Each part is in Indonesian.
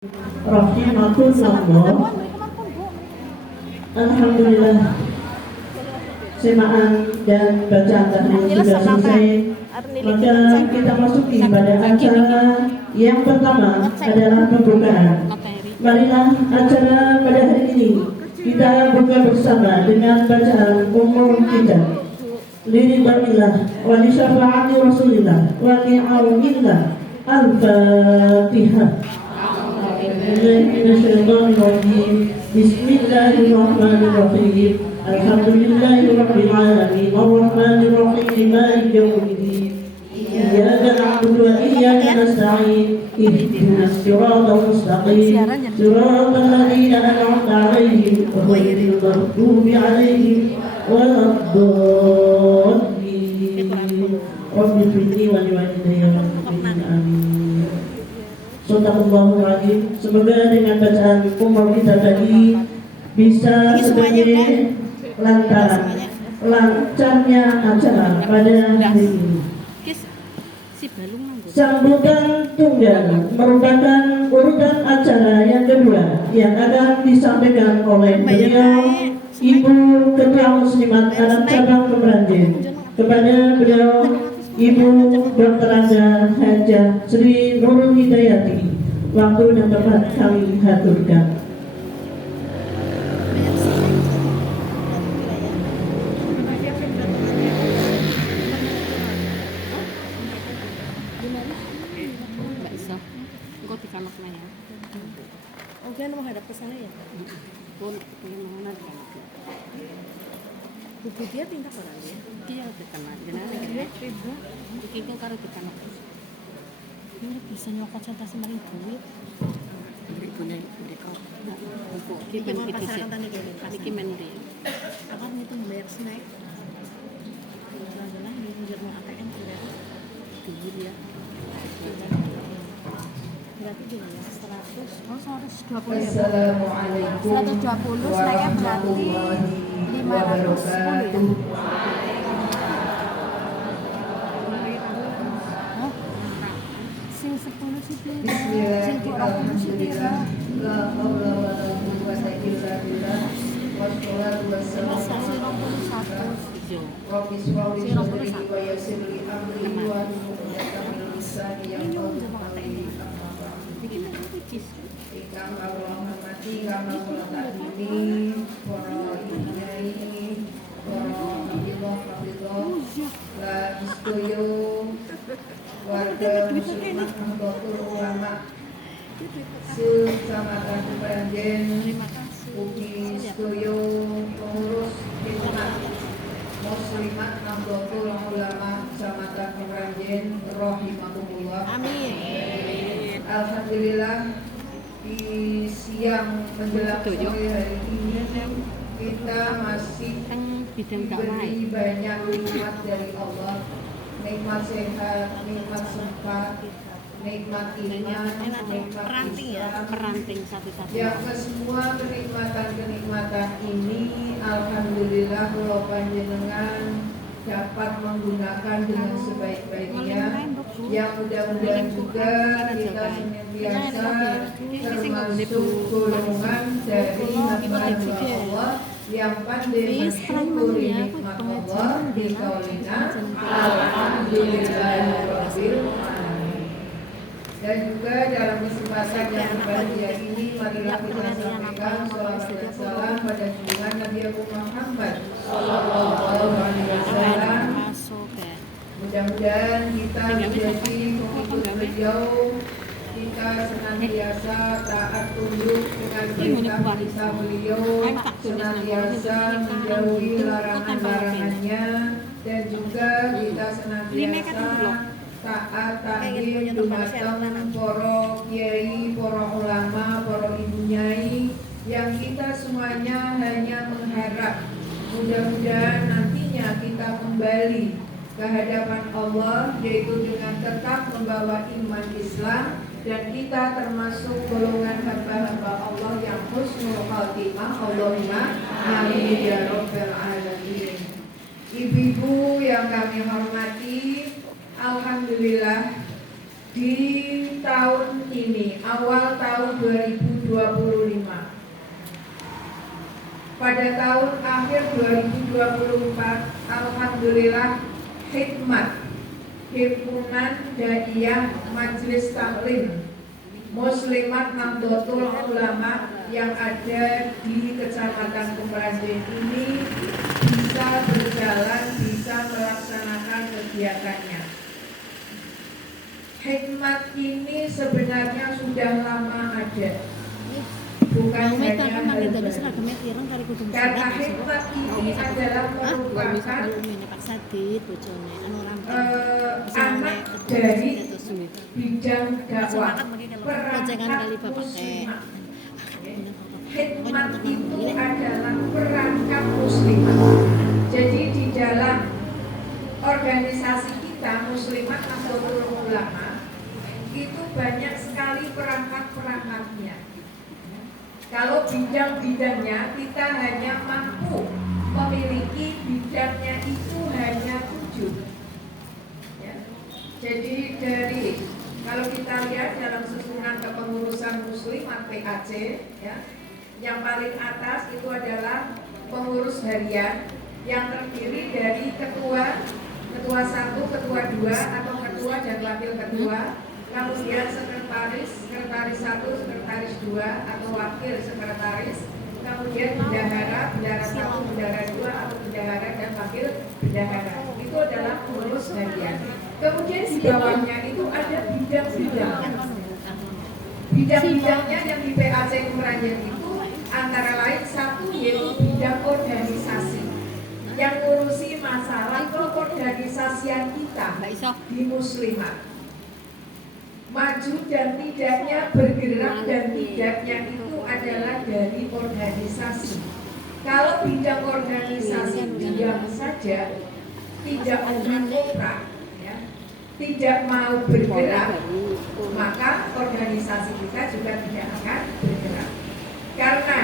Rahimahullah. Alhamdulillah, semaan dan bacaan tahliil sudah selesai. Maka kita masuki pada acara yang pertama adalah pembukaan. Marilah acara pada hari ini kita buka bersama dengan bacaan umum kita. Liridhanillah wa li syafaati Rasulillah wa li aunillah. Al-Fatihah. Bismillahirrahmanirrahim. Alhamdulillahirabbil alamin arrahmanir rahim maliki yaumiddin. Iyyaka na'budu wa iyyaka nasta'in. Ihdinas siratal mustaqim. Siratal ladzina an'amta 'alaihim ghairil maghdubi 'alaihim waladdallin. Rabbi firli wa liwalidayya amin. Sadaqallahul azim. Semoga dengan bacaan umum kita tadi bisa sebagai lancarnya acara pada hari ini. Sambutan tunggal merupakan urutan acara yang kedua yang akan disampaikan oleh beliau, Ibu Ketua Muslimat Anak Cabang Kemeranjen. Kepada beliau, Ibu Dr. Anda Hajah Sri Nurul Hidayati, waktu dan tempat kami haturkan. Kalian menghadap ke sana ya? Buku dia pindah ke orang ya? Dia dikenal, jenazah ribu, itu karo dikenal. Ini bisa nyokot cinta semarin duit. Ribunya mereka. Buku Kita mau pasaran tadi dulu. Iki mendi. Akan itu membayar snack. Jalan-jalan di pinggir ATM tidak. Duit ya. Berarti gini ya, 100. Oh, 120 ya. Assalamualaikum 120 snacknya berarti 510 ya. Sing 10 sih pira. Sing 20 sih pira. La haula wala quwwata illa billah. Wassalatu wassalamu ala Rabbi shrahli sadri wa yassir li amri wa hlul 'uqdatam min lisani yafqahu qawli. Ikang Allah hormati, kang Allah takdimi, para inyai, para hafizah, lan sedoyo warga muslimah Nahdlatul Ulama Kecamatan Kemeranjen, ugi sedoyo pengurus Hizmat Muslimat Nahdlatul Ulama Kecamatan Kemeranjen rahimakumullah. Amin. Alhamdulillah, di siang menjelang sore hari ini kita masih diberi banyak nikmat dari Allah, nikmat sehat, nikmat sempat, nikmat iman, nikmat Islam. Peranting satu-satu. Yang kesemua kenikmatan ini alhamdulillah kalau panjenengan dapat menggunakan dengan sebaik-baiknya, yang mudah-mudahan juga kita senantiasa termasuk golongan dari hamba Allah yang pandai mensyukuri nikmat Allah di kaulina alhamdulillahirabbil alamin. Dan juga dalam kesempatan yang berbahagia ini, marilah kita sampaikan sholawat dan salam pada junjungan Nabi Muhammad sallallahu alaihi wasallam. Mudah-mudahan kita menjadi pengikut beliau, kita senantiasa taat tunduk dengan perintah beliau, senantiasa menjauhi larangan-larangannya, dan juga kita senantiasa taat taat dumateng para kiai, para ulama, para ibu nyai, yang kita semuanya hanya mengharap mudah-mudahan nantinya kita kembali ke hadapan Allah, yaitu dengan tetap membawa iman Islam, dan kita termasuk golongan hamba-hamba Allah yang husnul khatimah. Allahumma amin ya rabbal alamin. Ibu-ibu yang kami hormati, alhamdulillah di tahun ini, awal tahun 2025. Pada tahun akhir 2024, alhamdulillah hikmat Himpunan Daiyah Majelis Taklim Muslimat Nahdlatul Ulama yang ada di Kecamatan Kemerajen ini bisa berjalan, bisa melaksanakan kegiatannya. Hikmat ini sebenarnya sudah lama ada, bukan hanya baru-baru. Karena hikmat ini adalah merupakan anak dari bidang dakwah perangkat muslimah. Hikmat itu adalah perangkat muslimah. Jadi di dalam organisasi kita Muslimat Nahdlatul Ulama itu banyak sekali perangkat-perangkatnya. Kalau bidang-bidangnya kita hanya mampu memiliki bidangnya itu hanya 7. Ya. Jadi dari kalau kita lihat dalam susunan kepengurusan Muslimat PAC, ya, yang paling atas itu adalah pengurus harian yang terdiri dari ketua 1, ketua 2 atau ketua dan wakil ketua, kemudian sekretaris 1, sekretaris 2 atau wakil sekretaris, kemudian bendahara 1, bendahara 2 atau bendahara dan wakil bendahara. Itu adalah pengurus harian. Kemudian di bawahnya itu ada bidang-bidang. Bidang-bidangnya yang di PAC Kemerajen itu antara lain satu yaitu bidang organisasi yang ngurusi masalah keorganisasian kita di Muslimat. Maju dan tidaknya, bergerak dan tidaknya itu adalah dari organisasi. Kalau bidang organisasi diam saja, tidak bergerak, ya, tidak mau bergerak, maka organisasi kita juga tidak akan bergerak. Karena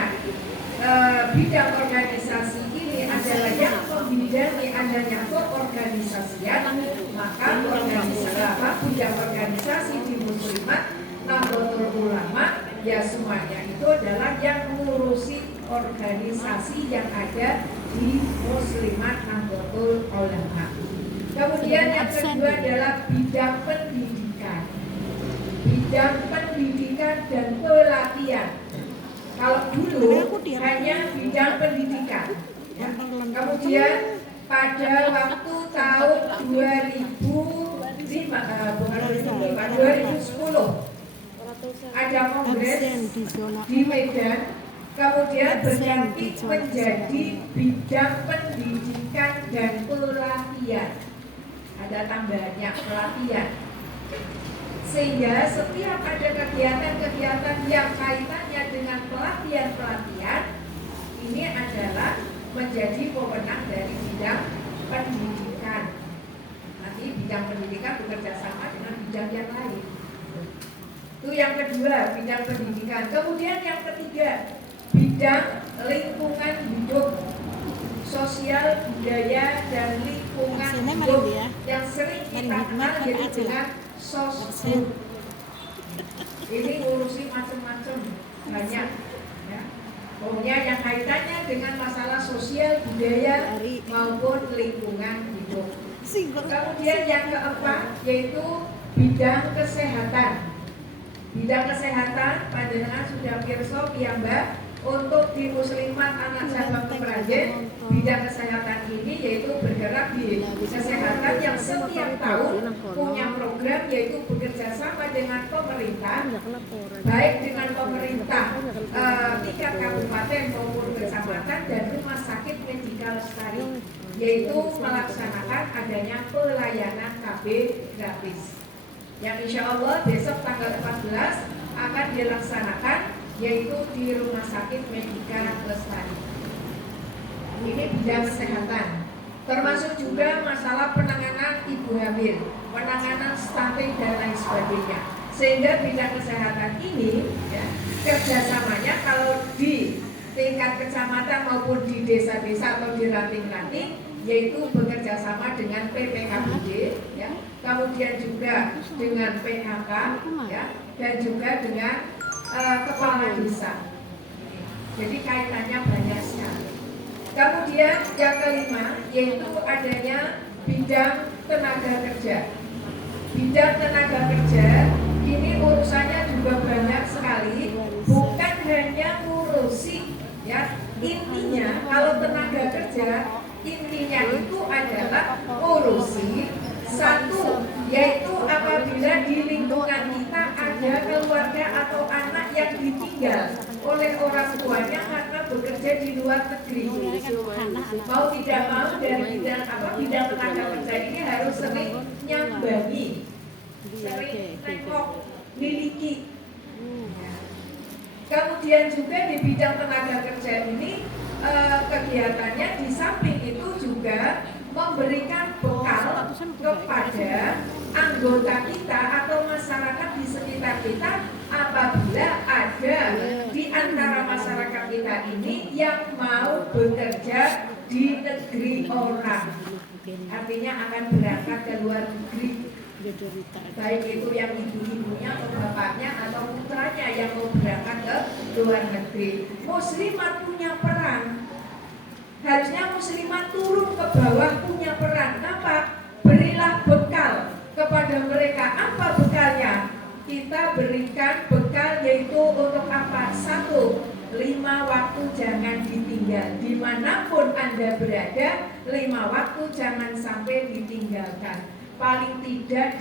bidang organisasi ini adalah yang membidangi adanya keorganisasian, maka bidang organisasi di Muslimat Nahdlatul Ulama ya semuanya itu adalah yang mengurusi organisasi yang ada di Muslimat Nahdlatul Ulama. Kemudian yang kedua adalah bidang pendidikan. Bidang pendidikan dan pelatihan. Kalau dulu hanya bidang pendidikan, ya. Kemudian pada waktu tahun 2010 ada kongres di Medan, kemudian berganti menjadi bidang pendidikan dan pelatihan. Ada tambahannya pelatihan. Sehingga setiap ada kegiatan-kegiatan yang kaitannya dengan pelatihan-pelatihan ini adalah menjadi wewenang dari bidang pendidikan. Nanti bidang pendidikan bekerja sama dengan bidang yang lain. Itu yang kedua, bidang pendidikan. Kemudian yang ketiga, bidang lingkungan hidup, sosial, budaya, dan lingkungan hidup yang sering kita kenal yaitu dengan sosbud. Ini ngurusi macam-macam, banyak, ya. Pokoknya yang kaitannya dengan masalah sosial, budaya maupun lingkungan hidup. Kemudian yang keempat yaitu bidang kesehatan. Bidang kesehatan panjenengan sudah pirsa piyambak untuk di Muslimat Anak Cabang Kemerajen. Bidang kesehatan ini yaitu bergerak di kesehatan yang setiap tahun punya program yaitu bekerja sama dengan pemerintah, baik dengan pemerintah tingkat kabupaten maupun kecamatan dan rumah sakit Medika Lestari, yaitu melaksanakan adanya pelayanan KB gratis yang insya Allah besok tanggal 14 akan dilaksanakan yaitu di rumah sakit Medika Lestari. Ini bidang kesehatan, termasuk juga masalah penanganan ibu hamil, penanganan stunting dan lain sebagainya. Sehingga bidang kesehatan ini ya, kerjasamanya kalau di tingkat kecamatan maupun di desa-desa atau di ranting-ranting yaitu bekerja sama dengan PPKBD, ya. kemudian juga dengan PKK, ya, dan juga dengan kepala desa. Jadi kaitannya banyak sekali. Kemudian yang kelima yaitu adanya bidang tenaga kerja. Bidang tenaga kerja ini urusannya juga banyak sekali, bukan hanya ngurusi, ya. Intinya kalau tenaga kerja intinya itu adalah ngurusi satu, yaitu apabila di lingkungan kita ada keluarga atau anak yang ditinggal oleh orang tuanya karena bekerja di luar negeri. Mau tidak mau dari bidang tenaga kerja ini harus sering nyambangi, sering nengok, miliki. Kemudian juga di bidang tenaga kerja ini kegiatannya di samping itu juga memberikan bekal kepada anggota kita atau masyarakat di sekitar kita apabila ada di antara masyarakat kita ini yang mau bekerja di negeri orang, artinya akan berangkat ke luar negeri, baik itu yang ibu-ibunya atau bapaknya atau putranya yang mau berangkat ke luar negeri. Muslimat punya peran. Harusnya muslimat turun ke bawah punya peran. Apa? Berilah bekal kepada mereka. Apa bekalnya? Kita berikan bekal yaitu untuk apa? 1. 5 waktu jangan ditinggal. Dimanapun Anda berada, 5 waktu jangan sampai ditinggalkan. Paling tidak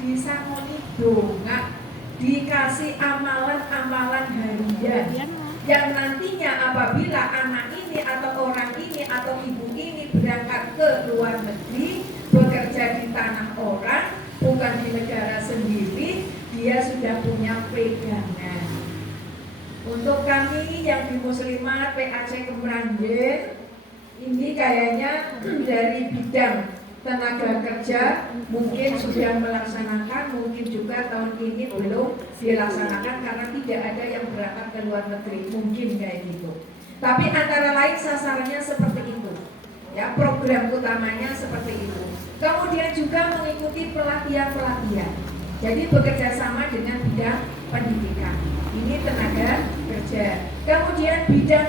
disangoni dongak, dikasih amalan-amalan harian yang nantinya apabila anak ini atau orang ini atau ibu ini berangkat ke luar negeri bekerja di tanah orang, bukan di negara sendiri, dia sudah punya pegangan. Untuk kami yang di Muslimat PAC Kemeranjen ini kayaknya dari bidang tenaga kerja mungkin sudah melaksanakan, mungkin juga tahun ini belum dilaksanakan karena tidak ada yang berangkat ke luar negeri, mungkin kayak gitu. Tapi antara lain sasarannya seperti itu, ya, program utamanya seperti itu. Kemudian juga mengikuti pelatihan-pelatihan. Jadi bekerja sama dengan bidang pendidikan. Ini tenaga kerja. Kemudian bidang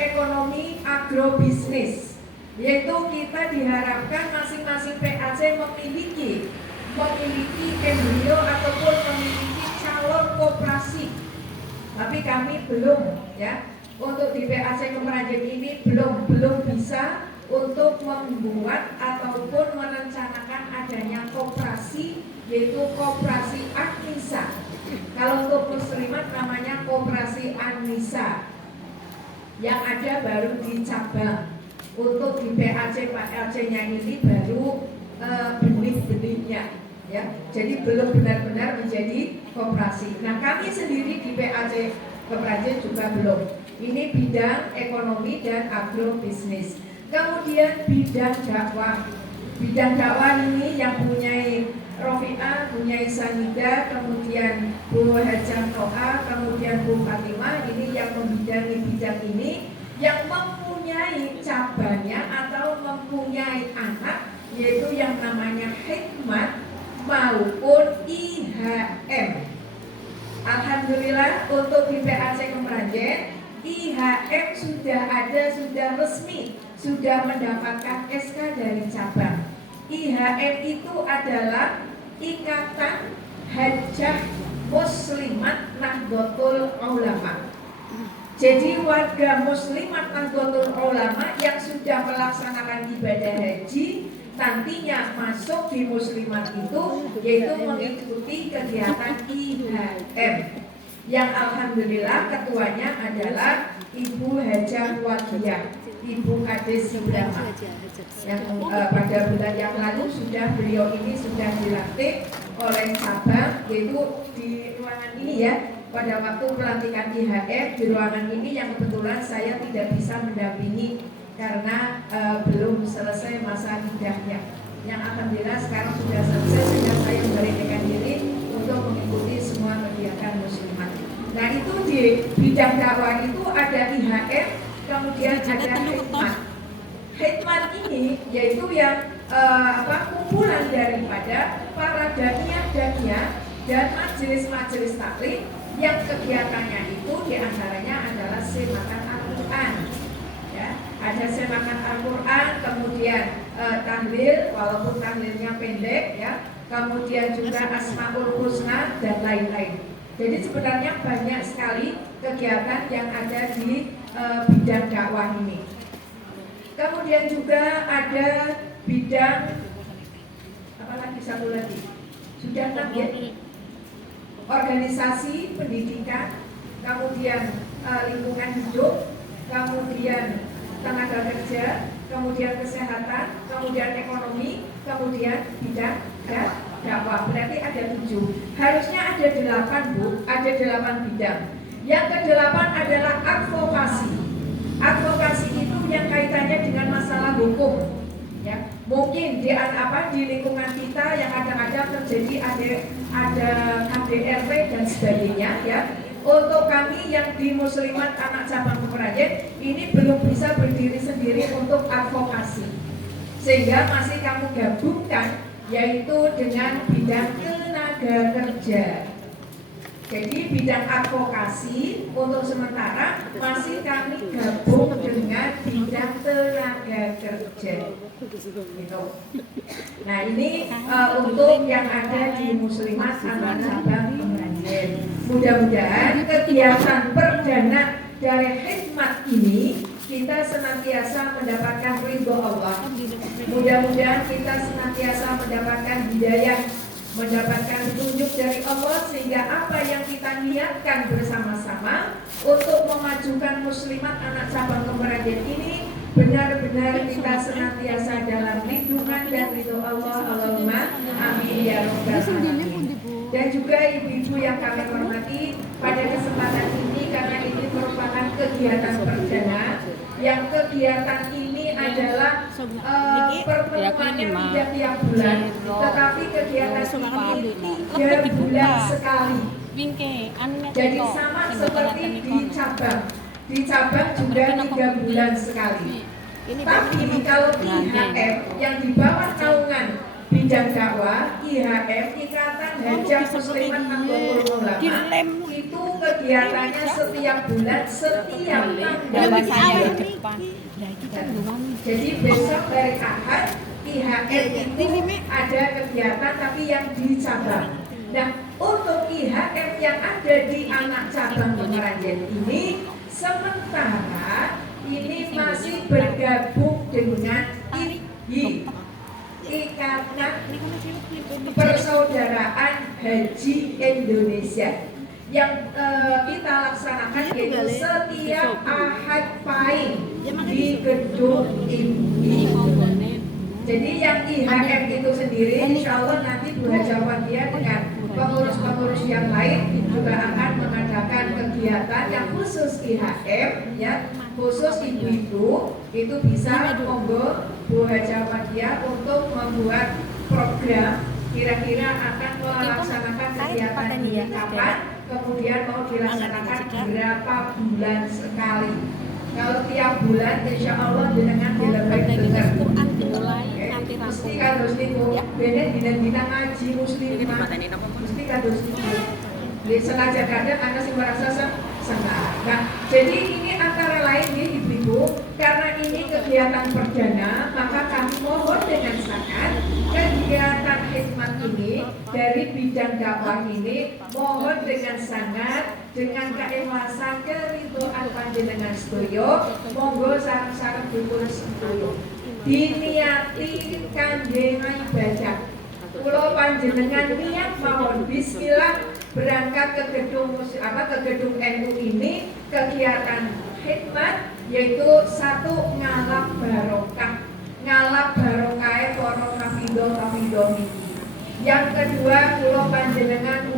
ekonomi agrobisnis. Yaitu kita diharapkan masing-masing PAC memiliki embrio ataupun memiliki calon koperasi. Tapi kami belum, ya, untuk di PAC Kemeranjen ini belum bisa untuk membuat ataupun merencanakan adanya koperasi, yaitu koperasi Anissa. Kalau untuk muslimat namanya koperasi Anissa, yang ada baru di cabang. Untuk di PAC-nya ini baru benih-benihnya, ya. Jadi belum benar-benar menjadi koperasi. Nah, kami sendiri di PAC Kemeranjen juga belum. Ini bidang ekonomi dan agrobisnis. Kemudian bidang dakwah. Bidang dakwah ini yang punyai Rofi'ah, punyai Sanida, kemudian Bu Hajah Toha, kemudian Bu Fatimah, ini yang membidangi bidang ini, yang mempunyai cabangnya atau mempunyai anak, yaitu yang namanya hikmat maupun IHM. Alhamdulillah untuk di PAC Kemeranjen IHM sudah ada, sudah resmi, sudah mendapatkan SK dari cabang. IHM itu adalah Ikatan Hajah Muslimat Nahdlatul Ulama. Jadi warga Muslimat Nahdlatul Ulama yang sudah melaksanakan ibadah haji nantinya masuk di Muslimat itu, yaitu mengikuti kegiatan IHM yang alhamdulillah ketuanya adalah Ibu Hajah Wadiyah, Ibu Kades Ibrahima, yang pada bulan yang lalu beliau ini sudah dilantik oleh cabang, yaitu di ruangan ini, ya. Pada waktu pelantikan IHM di ruangan ini yang kebetulan saya tidak bisa mendampingi karena belum selesai masa idahnya. Yang alhamdulillah sekarang sudah selesai sehingga saya memberanikan diri untuk mengikuti semua kegiatan muslimat. Nah, itu di bidang dakwah itu ada IHM, kemudian ada hikmat. khidmat ini yaitu yang kumpulan daripada para dai-dai dan majelis-majelis taklim yang kegiatannya itu diantaranya adalah semakan Al-Quran. Ya, ada semakan Al-Quran, kemudian tahlil, walaupun tahlilnya pendek, ya, kemudian juga Asmaul Husna dan lain-lain. Jadi sebenarnya banyak sekali kegiatan yang ada di bidang dakwah ini. Kemudian juga ada bidang apa lagi, satu lagi sudah 6 ya, organisasi pendidikan, kemudian lingkungan hidup, kemudian tenaga kerja, kemudian kesehatan, kemudian ekonomi, kemudian bidang dakwah. Berarti ada 7. Harusnya ada 8, Bu, ada 8 bidang. Yang ke-8 adalah advokasi. Advokasi itu yang kaitannya dengan masalah hukum. Ya, mungkin di lingkungan kita yang kadang-kadang terjadi ada KDRT dan sebagainya, ya. Untuk kami yang di Muslimat Anak Cabang Keprajen ini belum bisa berdiri sendiri untuk advokasi, sehingga masih kamu gabungkan yaitu dengan bidang tenaga kerja. Jadi bidang advokasi untuk sementara masih kami gabung dengan bidang tenaga kerja. Gitu. Nah ini untuk yang ada di Muslimat Anak Cabang Keprajen. Mudah-mudahan kegiatan perdana dari khidmat ini kita senantiasa mendapatkan ridho Allah. Mudah-mudahan kita senantiasa mendapatkan hidayah, mendapatkan petunjuk dari Allah, sehingga apa yang kita niatkan bersama-sama untuk memajukan Muslimat Anak Cabang Keprajen ini benar-benar kita senantiasa dalam lindungan dan ridho Allah. Allahumma amin ya rabbal alamin. Dan juga ibu-ibu yang kami hormati, pada kesempatan ini karena ini merupakan kegiatan perdana, yang kegiatan ini adalah pertemuannya tidak tiap bulan, tetapi kegiatan ini 3 bulan sekali. Jadi sama seperti di cabang juga 3 bulan sekali. Tapi kalau IHM yang di bawah naungan bidang dakwah, IHM Ikatan Hajah Muslimat Nahdlatul Ulama, itu kegiatannya setiap bulan, setiap tanggal. Jadi besok dari Ahad IHM itu ada kegiatan tapi yang di cabang. Nah, untuk IHM yang ada di Anak Cabang Keprajen ini sementara ini masih bergabung dengan IHI, Ikatan Persaudaraan Haji Indonesia, yang kita laksanakan yaitu setiap Ahad Pahing di gedung ini. Jadi yang IHM itu sendiri insya Allah nanti Bu Haja dia dengan pengurus-pengurus yang lain juga akan mengadakan kegiatan yang khusus IHM, ya, khusus ibu-ibu itu bisa monggo Bu Haja dia untuk membuat program kira-kira akan melaksanakan kegiatan ini kapan, kemudian mau dilaksanakan berapa bulan sekali. Kalau tiap bulan insya Allah dengan dilebih dengar. Mesti kados niku, beda dina ngaji muslimah. Mesti kados niku. Sengaja kadang anak sing merasa senang. Nah, jadi ini antara lain ya ibu-ibu, karena ini kegiatan perdana, maka kami mohon dengan sangat kegiatan khidmat ini dari bidang dakwah ini mohon dengan sangat dengan keikhlasan keridhaan panjenengan sedaya, monggo sareng-sareng dipun sedaya diniati kangge ibadah. Kula panjenengan niat mawon bismillah berangkat ke gedung NU ini kegiatan khidmat yaitu satu ngalap barokah para hafidho niki. Yang kedua kula panjenengan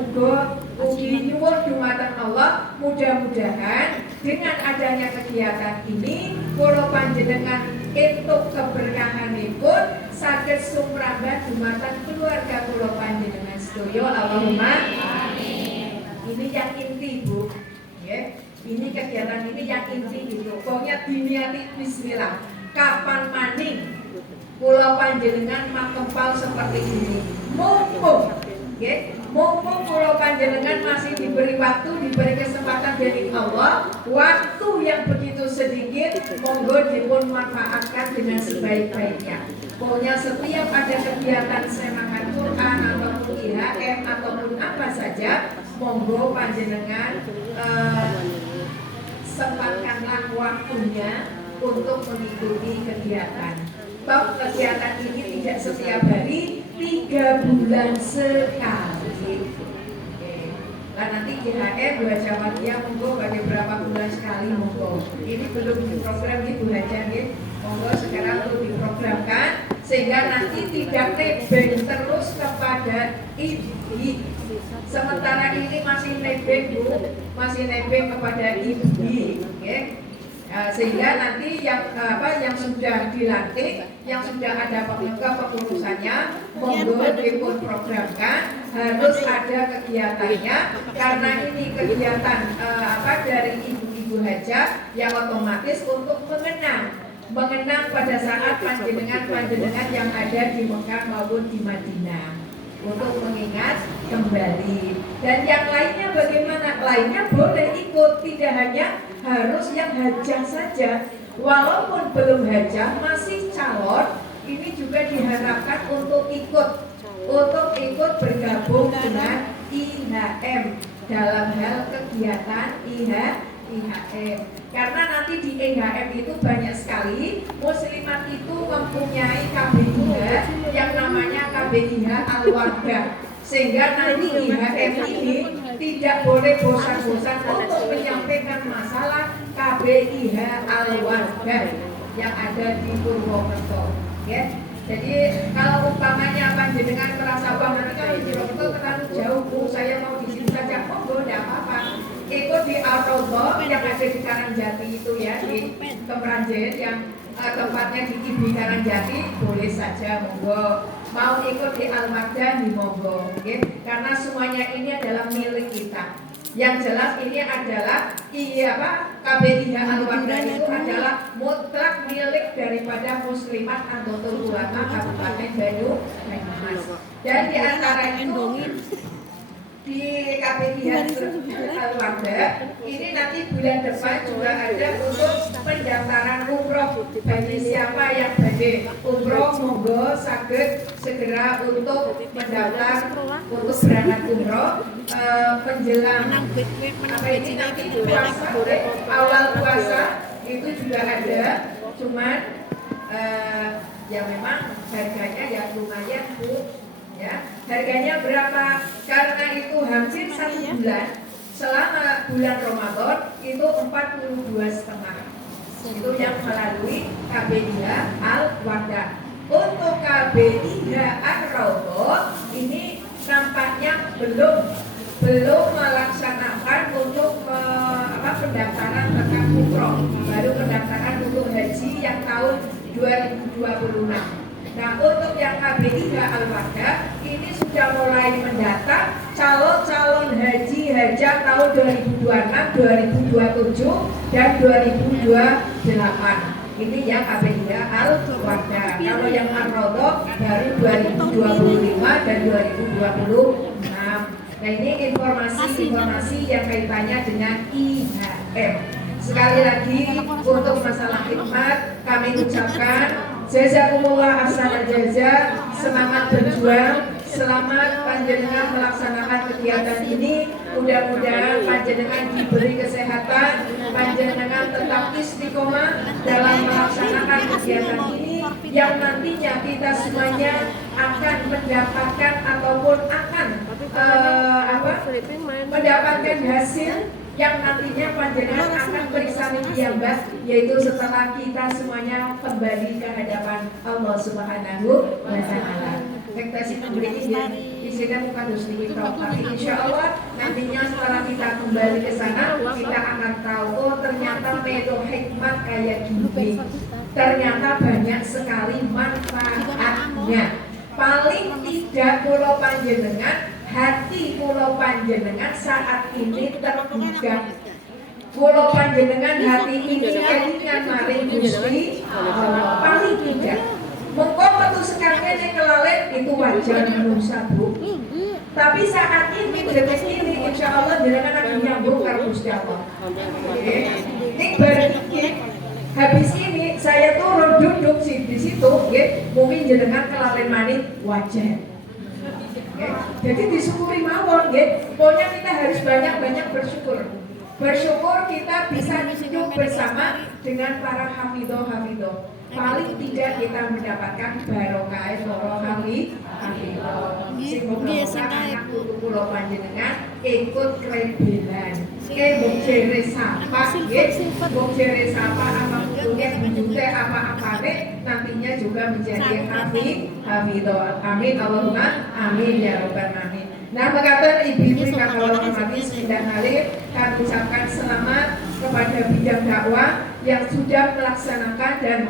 ugi nyuwun dumateng Allah mudah-mudahan dengan adanya kegiatan ini kula panjenengan entuk keberkahanipun saged sumrambah dumateng keluarga kula panjenengan sedaya. Allahumma amin. Ini yang inti Bu, ya. Ini kegiatan ini yang inti gitu. Pokoknya diniati bismillah. kapan maning kula panjenengan makempal seperti ini. Mumpung mumpung kula panjenengan masih diberi waktu, diberi kesempatan dari Allah, waktu yang begitu sedikit, monggo dipun manfaatkan dengan sebaik-baiknya. Pokoknya setiap ada kegiatan semangat Quran ataupun IHM ataupun apa saja, monggo panjenengan sempatkanlah waktunya untuk mengikuti kegiatan. Toh kegiatan ini tidak setiap hari, 3 bulan sekali. Nah nanti IHM baca Fatihah monggo bagi berapa bulan sekali monggo. Ini belum diprogram gitu aja gitu. Monggo sekarang perlu diprogramkan sehingga nanti tidak nebeng terus kepada ibu. Sementara ini masih nebeng Bu, masih nebeng kepada ibu, okay? Sehingga nanti yang sudah dilantik, yang sudah ada kepengurusannya, monggo dipun programkan harus ada kegiatannya karena ini kegiatan dari ibu-ibu hajah yang otomatis untuk mengenang pada saat panjenengan yang ada di Mekah maupun di Madinah untuk mengingat kembali. Dan yang lainnya bagaimana? Lainnya boleh ikut, tidak hanya harus yang hajah saja. Walaupun belum hajah, masih calon, ini juga diharapkan untuk ikut bergabung dengan IHM dalam hal kegiatan IHM. Karena nanti di IHM itu banyak sekali muslimat itu mempunyai KBIH yang namanya KBIH Al-Wardah. Sehingga nanti IHM ini tidak boleh bosan-bosan untuk menyampaikan masalah KBIH Al-Wardah yang ada di Purwokerto. Ya. Jadi kalau umpamanya panjenengan merasa bahwa nanti kalau di Purwokerto terlalu jauh, saya mau di sini saja, monggo tidak apa-apa. Ikut di Al-Rodo yang ada di Karangjati itu ya, di Kemranjen yang tempatnya di Ibi Karangjati, boleh saja monggo. Mau ikut di Al-Wardah di monggo, okay? Karena semuanya ini adalah milik kita. Yang jelas ini adalah KBIH Al-Wardah itu adalah mutlak milik daripada Muslimat Nahdlatul Ulama Kabupaten Banyumas. Dan di antara itu di KBIH Al-Wardah ini nanti bulan depan juga ada untuk pendaftaran umroh. Bagi siapa yang bagi umroh monggo saged segera untuk mendaftar untuk berangkat umroh menjelang ini nanti puasa, awal puasa itu juga ada, cuman ya memang harganya ya lumayan Bu. Ya, harganya berapa? Karena itu hampir 1 bulan. Selama bulan Ramadan itu 42,5. Itu yang melalui KBIH Al-Wardah. Untuk KBIH Ar-Raudhah ini nampaknya belum melaksanakan untuk pendaftaran Mekah Umroh. Baru pendaftaran untuk haji yang tahun 2026. Nah untuk yang KBIH Al-Wardah ini sudah mulai mendata calon-calon haji hajah tahun 2026, 2027 dan 2028. Ini yang KBIH Al-Wardah. Kalau yang Ar-Raudhah baru 2025 dan 2026. Nah ini informasi yang kaitannya dengan IHM. Sekali lagi untuk masalah khidmat kami ucapkan jazakumullah ahsanal jaza, semangat berjuang, selamat panjenengan melaksanakan kegiatan ini. Mudah-mudahan panjenengan diberi kesehatan, panjenengan tetap istiqomah dalam melaksanakan kegiatan ini yang nantinya kita semuanya akan mendapatkan ataupun akan mendapatkan hasil yang nantinya panjenengan akan bersami piyambak, yaitu setelah kita semuanya kembali ke hadapan Allah Subhanahu wa Ta'ala. Ekspektasi memiliki di sini bukan sedikit, tapi insya Allah nantinya setelah kita kembali ke sana kita akan tahu oh ternyata metode hikmat kayak gini, ternyata banyak sekali manfaatnya. Paling tidak pulau panjenengan, hati pulau panjenengan saat ini terbuka. Kula panjenengan hati ini kelingan maring Gusti Allah paling tidak. Mengko metu sekalian kelalen itu wajar menungsa Bu. Tapi saat ini detik ini insya Allah jenengan akan nyambung karo Gusti Allah. Ning bareng iki habis ini saya turun duduk di situ, mungkin jenengan kelalen maning wajar. Jadi disyukuri mawon, pokoknya kita harus banyak-banyak bersyukur. Bersyukur kita bisa hidup bersama dengan para hafidho. Paling tidak kita mendapatkan barokah para hafidho. Semoga anak putu kula panjenengan ikut kerebelan. Mbok jere sapa, mbok jere sapa apa putunya bentuknya apa-apane nantinya juga menjadi hafidho. Amin Allahumma amin ya rabbal alamin. Nah, berkata ibu-ibu yang kami hormati sedang hadir, kami ucapkan selamat kepada bidang dakwah yang sudah melaksanakan dan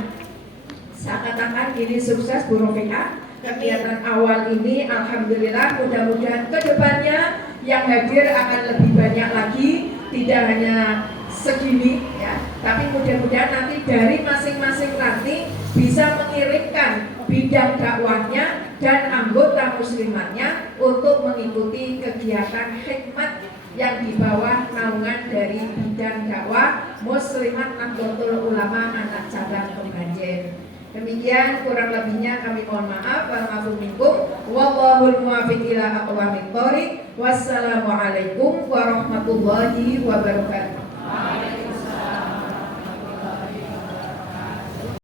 saya katakan ini sukses Bu Rofiqah. Kegiatan awal ini alhamdulillah, mudah-mudahan kedepannya yang hadir akan lebih banyak lagi, tidak hanya segini ya, tapi mudah-mudahan nanti dari masing-masing ranting bisa mengirimkan bidang dakwahnya dan anggota muslimatnya untuk mengikuti kegiatan hikmat yang di bawah naungan dari bidang dakwah Muslimat Nahdlatul Ulama anak cabang Kebanjen. Demikian kurang lebihnya kami mohon maaf. Wal minkum wallahul muwaffiq ila aqwamit thoriq. Wassalamualaikum warahmatullahi wabarakatuh.